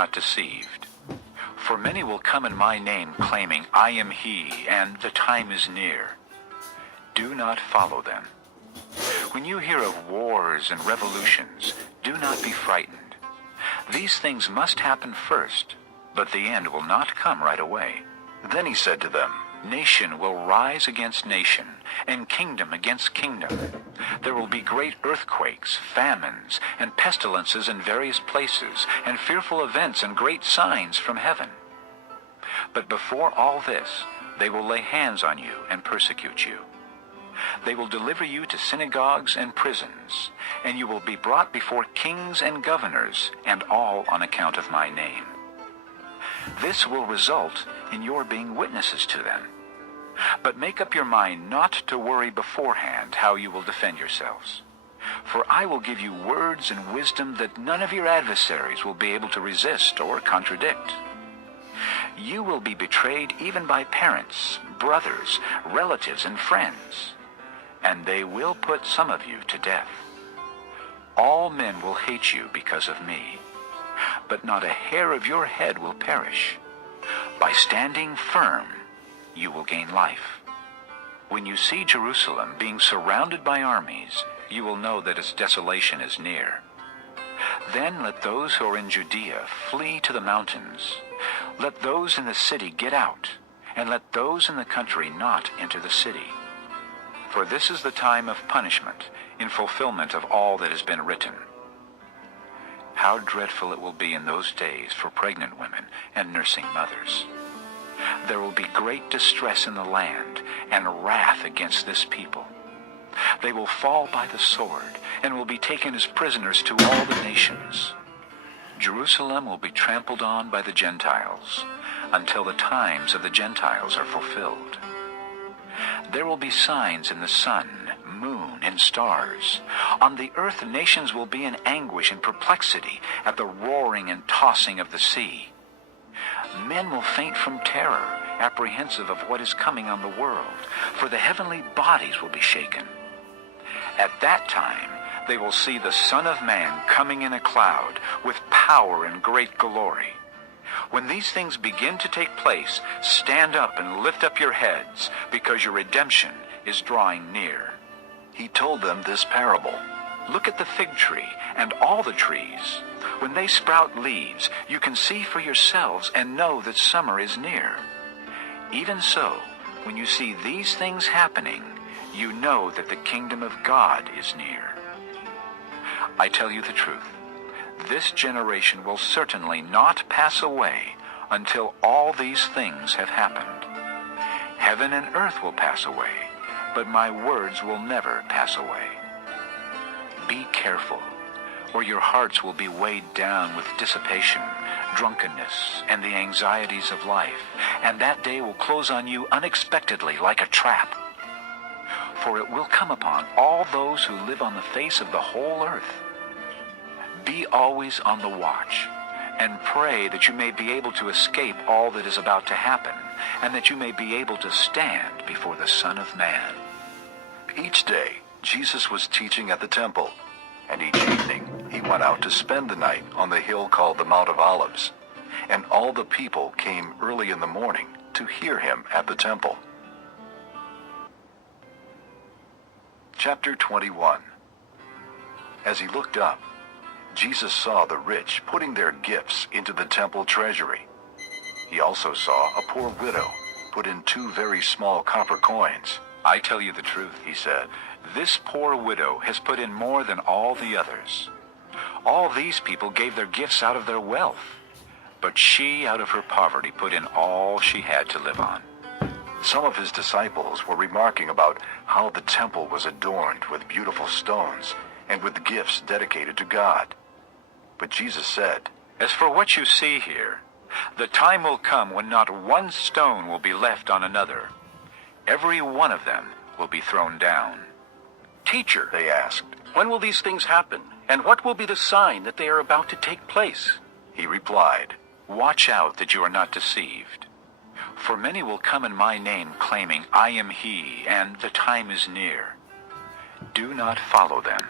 not deceived. For many will come in my name, claiming, I am he, and the time is near. Do not follow them. When you hear of wars and revolutions, do not be frightened. These things must happen first, but the end will not come right away. Then he said to them, Nation will rise against nation, and kingdom against kingdom. There will be great earthquakes, famines, and pestilences in various places, and fearful events and great signs from heaven. But before all this, they will lay hands on you and persecute you. They will deliver you to synagogues and prisons, and you will be brought before kings and governors, and all on account of my name. This will result in your being witnesses to them. But make up your mind not to worry beforehand how you will defend yourselves. For I will give you words and wisdom that none of your adversaries will be able to resist or contradict. You will be betrayed even by parents, brothers, relatives, and friends, and they will put some of you to death. All men will hate you because of me, but not a hair of your head will perish. By standing firm, you will gain life. When you see Jerusalem being surrounded by armies, you will know that its desolation is near. Then let those who are in Judea flee to the mountains. Let those in the city get out, and let those in the country not enter the city. For this is the time of punishment, in fulfillment of all that has been written. How dreadful it will be in those days for pregnant women and nursing mothers. There will be great distress in the land, and wrath against this people. They will fall by the sword, and will be taken as prisoners to all the nations. Jerusalem will be trampled on by the Gentiles, until the times of the Gentiles are fulfilled. There will be signs in the sun, moon, and stars. On the earth nations will be in anguish and perplexity at the roaring and tossing of the sea. Men will faint from terror, apprehensive of what is coming on the world, for the heavenly bodies will be shaken. At that time they will see the Son of Man coming in a cloud with power and great glory. When these things begin to take place, stand up and lift up your heads, because your redemption is drawing near. He told them this parable. Look at the fig tree and all the trees. When they sprout leaves, you can see for yourselves and know that summer is near. Even so, when you see these things happening, you know that the kingdom of God is near. I tell you the truth. This generation will certainly not pass away until all these things have happened. Heaven and earth will pass away, but my words will never pass away. Be careful, or your hearts will be weighed down with dissipation, drunkenness, and the anxieties of life, and that day will close on you unexpectedly like a trap. For it will come upon all those who live on the face of the whole earth. Be always on the watch, and pray that you may be able to escape all that is about to happen, and that you may be able to stand before the Son of Man. Each day Jesus was teaching at the temple, and each evening he went out to spend the night on the hill called the Mount of Olives, and all the people came early in the morning to hear him at the temple. Chapter 21. As he looked up, Jesus saw the rich putting their gifts into the temple treasury. He also saw a poor widow put in 2 very small copper coins. I tell you the truth, he said. This poor widow has put in more than all the others. All these people gave their gifts out of their wealth, but she, out of her poverty, put in all she had to live on. Some of his disciples were remarking about how the temple was adorned with beautiful stones and with gifts dedicated to God. But Jesus said, As for what you see here, the time will come when not one stone will be left on another. Every one of them will be thrown down. Teacher, they asked. when will these things happen? And what will be the sign that they are about to take place? He replied, Watch out that you are not deceived. For many will come in my name, claiming, I am he, and the time is near. Do not follow them.